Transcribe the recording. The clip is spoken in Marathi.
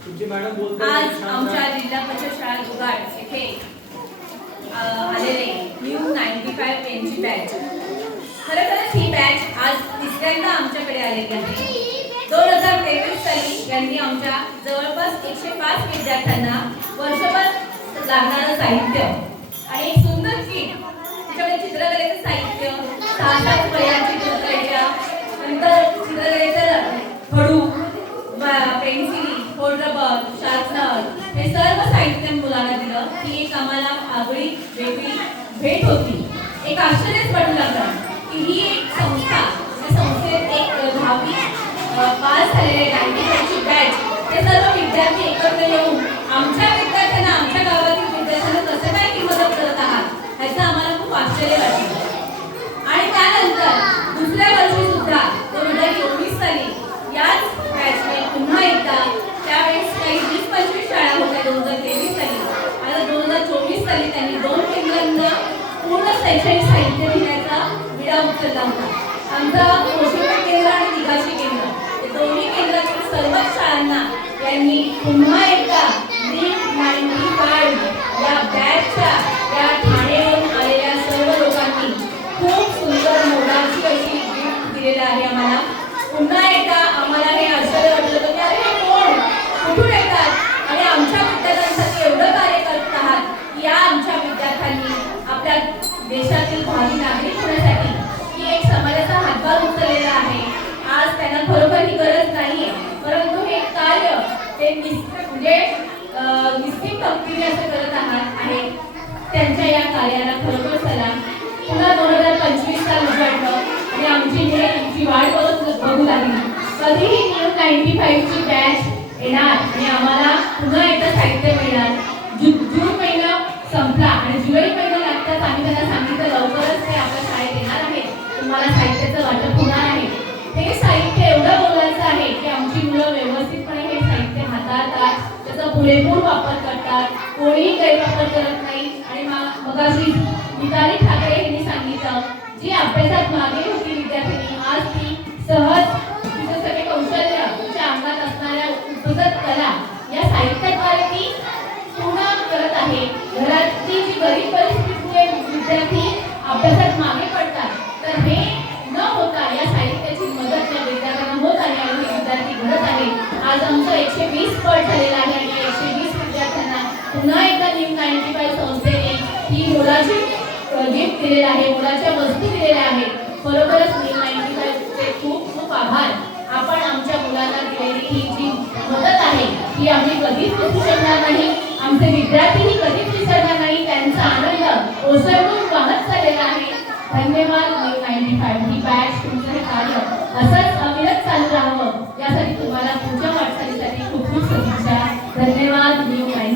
आज आमच्या जिल्हा परिषद शाळा दुगाड येथे आलेले न्यू 95 यांची बॅच, खरोखरच ही बॅच आज तिसऱ्यांदा आमच्याकडे आलेली आहे. 2023 साली यांनी आमच्या जवळपास 105 विद्यार्थ्यांना वर्षभर लागणारं साहित्य आणि एक सुंदर किट, त्याच्यामध्ये चित्रकलेचं साहित्य, 6-7 वह्यांची चित्रकलेच्या, नंतर चित्रकलेचं खडू, पेन्सिली, खोड रबर, शार्पनर, हे सर्व साहित्य मुलांना दिलं. ही एक आम्हाला आगळी वेगळी भेट होती. एक आश्चर्यच वाटू लागलं की ही एक संस्था, त्या संस्थेत एक 10वी पास झालेले 95ची बॅच, हे सर्व विद्यार्थी एकत्र येऊन आमच्या विद्यार्थ्यांना, आमच्या गावातील विद्यार्थ्यांना कसं काय की मदत करत आहात ह्याचं आम्हाला खूप आश्चर्य वाटलं. आणि त्यानंतर दुसऱ्या वर्षी सुद्धा 2024 साली याच बॅचने पुन्हा एकदा, त्यावेळेस काही 20-25 शाळा होत्या 2023 साली, आता 2024 साली त्यांनी 2 केंद्रांना पूर्ण शैक्षणिक साहित्य देण्याचा विडा उचलला होता. आमचं कोशिंबी केंद्र आणि निगाशी केंद्र, हे दोन्ही केंद्रातील सर्वच शाळांना यांनी पुन्हा एकदा न्यू 95 या बॅचच्या, या ठाणेहून आलेल्या सर्व लोकांनी खूप सुंदर मोलाची अशी गिफ्ट दिलेलं आहे आम्हाला. पुन्हा एकदा आम्हाला हे आश्चर्य वाटलं होतं की अरे हे कोण, कुठून येतात आणि आमच्या विद्यार्थ्यांसाठी एवढं कार्य करत आहात की या आमच्या विद्यार्थ्यांनी आपल्या देशातील भावी नागरिक होण्यासाठी ही एक समाजाचा हातभार उचललेला आहे. आज त्यांना खरोखर ही गरज नाहीये, परंतु हे कार्य ते निश्चित भक्तीने असं करत आहे. त्यांच्या या कार्याला खरोखर सलाम. पुन्हा 2025 साल उजाडलं आणि आमची वाट बघू लागली. कधीही न्यू 95 ची बॅच येणार आणि आम्हाला पुन्हा एकदा साहित्य मिळणार. जून महिना संपला आणि जुलै महिना लागताच आम्ही त्यांना सांगितलं लवकरच ते आपल्या शाळेत येणार आहे, तुम्हाला साहित्याचं वाटप होणार आहे. हे साहित्य एवढं बोलायचं आहे की आमची मुलं व्यवस्थितपणे हे साहित्य हाताळतात, त्याचा पुरेपूर वापर करतात, कोणीही गैरवापर करत नाही. आणि मगाशी मिताली ठाकरे यांनी सांगितलं, जी अभ्यासात मागे होती विद्यार्थिनी, आज ती सहज तिचं सगळे कौशल्य, तिच्या अंगात असणाऱ्या उपजत कला या साहित्याद्वारे ती पूर्ण करत आहे. घरातली जी गरीब परिस्थितीमुळे विद्यार्थी अभ्यासात मागे पडतात, तर हे न होता या साहित्याची मदत या विद्यार्थ्यांना होत आहे आणि विद्यार्थी घडत आहे. आज आमचं 120 पट झालेलं आहे आणि 120 विद्यार्थ्यांना पुन्हा एकदा न्यू 95 संस्थेने ही मोलाची गिफ्ट दिलेलं आहे, मोलाच्या वस्तू दिलेल्या आहेत. खरोखरच न्यू 95 चे खूप खूप आभार. आपण आमच्या मुलांना दिलेली ही जी मदत आहे ही आम्ही कधीच विसरू शकणार नाही, आमचे विद्यार्थीही कधीच विसरणार नाही. त्यांचा आनंद ओसंडून वाहत चाललेला आहे. धन्यवाद न्यू 95. ही बॅच, तुमचं हे कार्य असंच अविरत चालू राहावं यासाठी तुम्हाला पुढच्या वाटचालीसाठी खूप खूप शुभेच्छा. धन्यवाद न्यू 95.